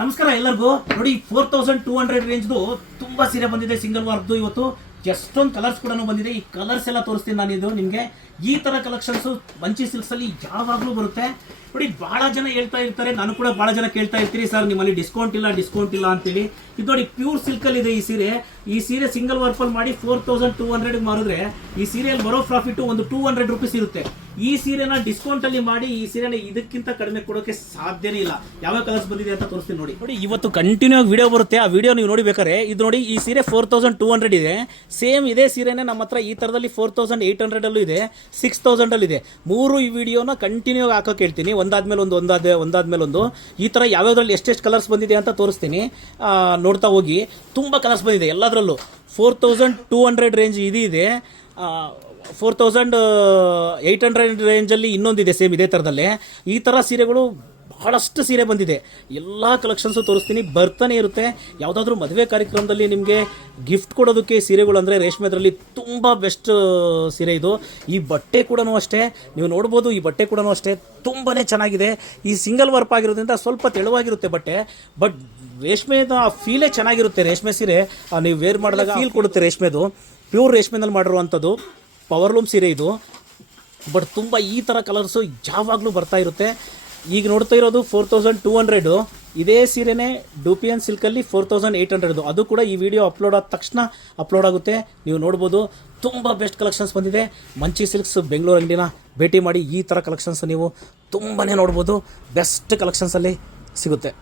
ನಮಸ್ಕಾರ ಎಲ್ಲರಿಗೂ. ನೋಡಿ 4200 ರೇಂಜ್ದು ತುಂಬಾ ಸೀರೆ ಬಂದಿದೆ ಸಿಂಗಲ್ ವರ್ಕ್ದು. ಇವತ್ತು ಎಷ್ಟೊಂದು ಕಲರ್ಸ್ ಕೂಡ ಬಂದಿದೆ. ಈ ಕಲರ್ಸ್ ಎಲ್ಲ ತೋರಿಸ್ತೀನಿ ನಾನು. ಇದು ನಿಮಗೆ ಈ ತರ ಕಲೆಕ್ಷನ್ಸ್ ಮಂಚಿ ಸಿಲ್ಕ್ಸ್ ಅಲ್ಲಿ ಯಾವಾಗಲೂ ಬರುತ್ತೆ. ನೋಡಿ ಬಹಳ ಜನ ಹೇಳ್ತಾ ಇರ್ತಾರೆ, ನಾನು ಕೂಡ ಬಹಳ ಜನ ಕೇಳ್ತಾ ಇರ್ತೀರಿ, ಸರ್ ನಿಮ್ಮಲ್ಲಿ ಡಿಸ್ಕೌಂಟ್ ಇಲ್ಲ ಅಂತೇಳಿ. ಇದು ನೋಡಿ ಪ್ಯೂರ್ ಸಿಲ್ಕ್ ಅಲ್ಲಿ ಇದೆ ಈ ಸೀರೆ. ಈ ಸೀರೆ ಸಿಂಗಲ್ ವರ್ಕ್ ಅಲ್ಲಿ ಮಾಡಿ 4200 ಮಾರಿದ್ರೆ ಈ ಸೀರೆಯಲ್ಲಿ ಬರೋ ಪ್ರಾಫಿಟ್ ಒಂದು 200 ರುಪೀಸ್ ಇರುತ್ತೆ. ಈ ಸೀರೆನ ಡಿಸ್ಕೌಂಟ್ ಅಲ್ಲಿ ಮಾಡಿ ಈ ಸೀರೆನ ಇದಕ್ಕಿಂತ ಕಡಿಮೆ ಕೊಡೋಕೆ ಸಾಧ್ಯನೇ ಇಲ್ಲ. ಯಾವ ಕಲರ್ಸ್ ಬಂದಿದೆ ಅಂತ ತೋರಿಸ್ತೀನಿ ನೋಡಿ. ನೋಡಿ ಇವತ್ತು ಕಂಟಿನ್ಯೂ ಆಗಿ ವಿಡಿಯೋ ಬರುತ್ತೆ, ಆ ವಿಡಿಯೋ ನೀವು ನೋಡಿಬೇಕಾರೆ. ಇದು ನೋಡಿ ಈ ಸೀರೆ 4200 ಇದೆ. ಸೇಮ್ ಇದೇ ಸೀರೆನೇ ನಮ್ಮ ಹತ್ರ ಈ ತರದಲ್ಲಿ 4800 ಅಲ್ಲೂ ಇದೆ, 6000 ಅಲ್ಲಿ ಇದೆ. ಮೂರು ಈ ವಿಡಿಯೋನ ಕಂಟಿನ್ಯೂ ಆಗಿ ಹಾಕೋಕೆ ಹೇಳ್ತೀನಿ, ಒಂದಾದ್ಮೇಲೆ ಒಂದು. ಈ ತರ ಯಾವ್ಯಾವ್ದ್ರಲ್ಲಿ ಎಷ್ಟೆಷ್ಟು ಕಲರ್ಸ್ ಬಂದಿದೆ ಅಂತ ತೋರಿಸ್ತೀನಿ, ನೋಡ್ತಾ ಹೋಗಿ. ತುಂಬಾ ಕಲರ್ಸ್ ಬಂದಿದೆ ಎಲ್ಲದರಲ್ಲೂ. 4200 ರೇಂಜ್ ಇದೆ, 4800 ರೇಂಜಲ್ಲಿ ಇನ್ನೊಂದಿದೆ ಸೇಮ್ ಇದೇ ಥರದಲ್ಲೇ. ಈ ಥರ ಸೀರೆಗಳು ಬಹಳಷ್ಟು ಸೀರೆ ಬಂದಿದೆ. ಎಲ್ಲ ಕಲೆಕ್ಷನ್ಸು ತೋರಿಸ್ತೀನಿ, ಬರ್ತಾನೆ ಇರುತ್ತೆ. ಯಾವುದಾದ್ರೂ ಮದುವೆ ಕಾರ್ಯಕ್ರಮದಲ್ಲಿ ನಿಮಗೆ ಗಿಫ್ಟ್ ಕೊಡೋದಕ್ಕೆ ಸೀರೆಗಳು ಅಂದರೆ ರೇಷ್ಮೆದ್ರಲ್ಲಿ ತುಂಬ ಬೆಸ್ಟ್ ಸೀರೆ ಇದು. ಈ ಬಟ್ಟೆ ಕೂಡ ಅಷ್ಟೇ, ನೀವು ನೋಡ್ಬೋದು. ಈ ಬಟ್ಟೆ ಕೂಡ ಅಷ್ಟೇ ತುಂಬಾ ಚೆನ್ನಾಗಿದೆ. ಈ ಸಿಂಗಲ್ ವರ್ಕ್ ಆಗಿರೋದ್ರಿಂದ ಸ್ವಲ್ಪ ತೆಳುವಾಗಿರುತ್ತೆ ಬಟ್ಟೆ, ಬಟ್ ರೇಷ್ಮೆದ ಆ ಫೀಲೇ ಚೆನ್ನಾಗಿರುತ್ತೆ. ರೇಷ್ಮೆ ಸೀರೆ ನೀವು ವೇರ್ ಮಾಡಿದಾಗ ಫೀಲ್ ಕೊಡುತ್ತೆ ರೇಷ್ಮೆದು. ಪ್ಯೂರ್ ರೇಷ್ಮೆನಲ್ಲಿ ಮಾಡಿರುವಂಥದ್ದು ಪವರ್ಲೂಮ್ ಸೀರೆ ಇದು. ಬಟ್ ತುಂಬ ಈ ಥರ ಕಲರ್ಸು ಯಾವಾಗಲೂ ಬರ್ತಾ ಇರುತ್ತೆ. ಈಗ ನೋಡ್ತಾ ಇರೋದು 4200. ಇದೇ ಸೀರೆನೇ ಡೂಪಿಯನ್ ಸಿಲ್ಕಲ್ಲಿ 4800. ಅದು ಕೂಡ ಈ ವಿಡಿಯೋ ಅಪ್ಲೋಡ್ ಆದ ತಕ್ಷಣ ಅಪ್ಲೋಡ್ ಆಗುತ್ತೆ, ನೀವು ನೋಡ್ಬೋದು. ತುಂಬ ಬೆಸ್ಟ್ ಕಲೆಕ್ಷನ್ಸ್ ಬಂದಿದೆ. ಮಂಚಿ ಸಿಲ್ಕ್ಸ್ ಬೆಂಗಳೂರು ಅಂಗಡಿನ ಭೇಟಿ ಮಾಡಿ ಈ ಥರ ಕಲೆಕ್ಷನ್ಸ್ ನೀವು ತುಂಬಾ ನೋಡ್ಬೋದು. ಬೆಸ್ಟ್ ಕಲೆಕ್ಷನ್ಸಲ್ಲಿ ಸಿಗುತ್ತೆ.